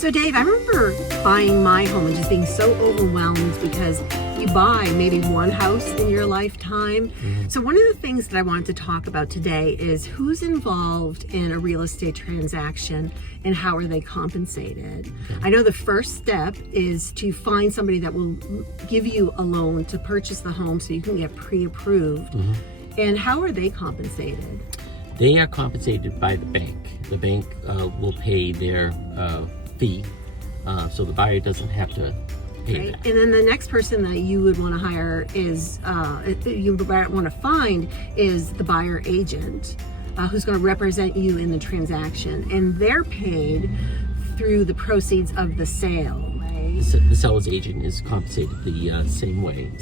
So Dave, I remember buying my home and just being so overwhelmed because you buy maybe one house in your lifetime. So one of the things that I wanted to talk about today is who's involved in a real estate transaction and how are they compensated. I know the first step is to find somebody that will give you a loan to purchase the home so you can get pre-approved. And how are they compensated? They are compensated by the bank. The bank will pay their fee, so the buyer doesn't have to pay that. And then the next person that you would want to hire is, you would want to find is the buyer agent, who's going to represent you in the transaction. And they're paid through the proceeds of the sale. The seller's agent is compensated the same way.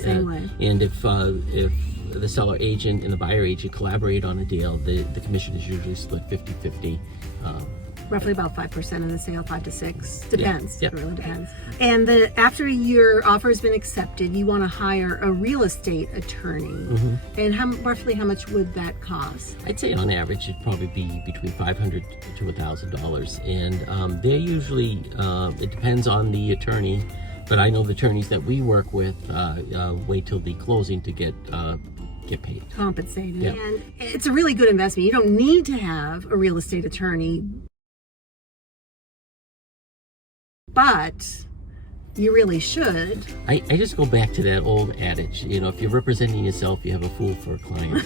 And if the seller agent and the buyer agent collaborate on a deal, the commission is usually split 50-50. Roughly about 5% of the sale, 5 to 6, depends. Yep. It really depends. And after your offer has been accepted, you want to hire a real estate attorney. And roughly how much would that cost? I'd say on average it'd probably be between $500 to $1,000, and they're usually it depends on the attorney, but I know the attorneys that we work with wait till the closing to get paid. Compensated. Yep. And it's a really good investment. You don't need to have a real estate attorney, but you really should. I just go back to that old adage, if you're representing yourself, you have a fool for a client.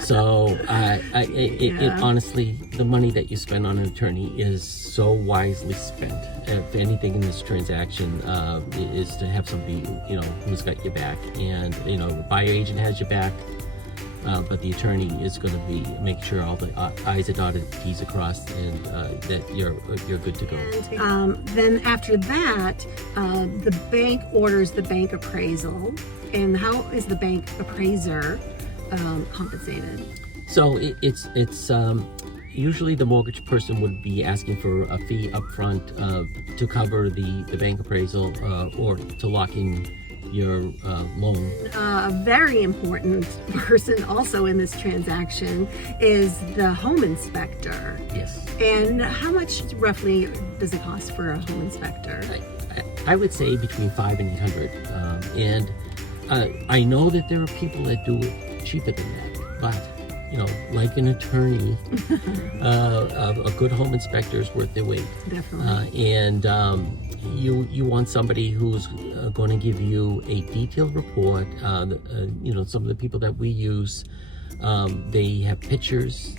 So honestly, the money that you spend on an attorney is so wisely spent. If anything in this transaction is to have somebody, who's got your back, and the buyer agent has your back, but the attorney is going to make sure all the I's are dotted, T's are crossed, and that you're good to go. And then after that, the bank orders the bank appraisal. And how is the bank appraiser compensated? So it's usually the mortgage person would be asking for a fee up front to cover the bank appraisal or to lock in your loan. A very important person also in this transaction is the home inspector. Yes. And how much roughly does it cost for a home inspector? I would say between $500 and $800. And I know that there are people that do it cheaper than that, but like an attorney, a good home inspector is worth their weight. Definitely. And you want somebody who's going to give you a detailed report. Some of the people that we use, they have pictures.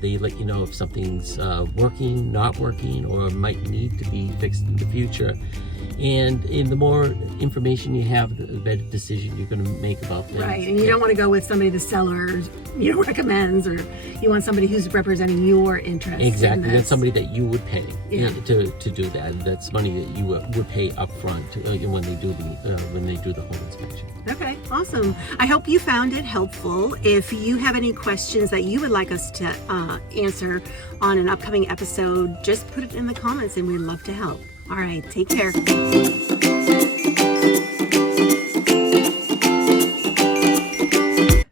They let you know if something's working, not working, or might need to be fixed in the future. And the more information you have, the better decision you're going to make about things. Right, and you don't want to go with somebody the seller recommends, or you want somebody who's representing your interest. Exactly, that's somebody that you would pay to do that. That's money that you would pay up front when they do the home inspection. Okay, awesome. I hope you found it helpful. If you have any questions that you would like us to answer on an upcoming episode, just put it in the comments and we'd love to help. All right, take care.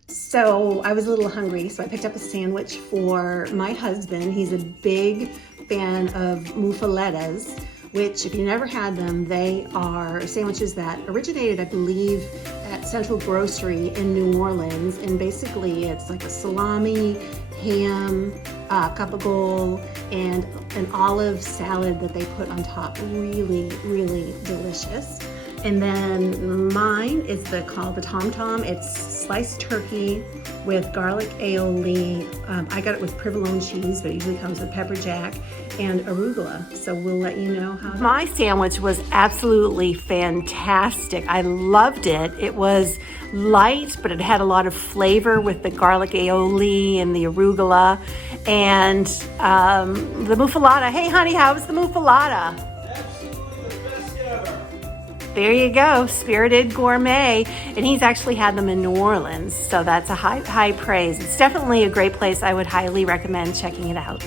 So I was a little hungry, so I picked up a sandwich for my husband. He's a big fan of muffalettas, which if you never had them, they are sandwiches that originated, I believe, at Central Grocery in New Orleans. And basically it's like a salami, ham, gabagool, and an olive salad that they put on top. Really, really delicious. And then mine is called the Tom Tom. It's sliced turkey with garlic aioli. I got it with provolone cheese, but it usually comes with pepper jack and arugula. So we'll let you know how. My sandwich was absolutely fantastic. I loved it. It was light, but it had a lot of flavor with the garlic aioli and the arugula and the muffaletta. Hey honey, how was the muffaletta? There you go, Spirited Gourmet. And he's actually had them in New Orleans, so that's a high praise. It's definitely a great place. I would highly recommend checking it out.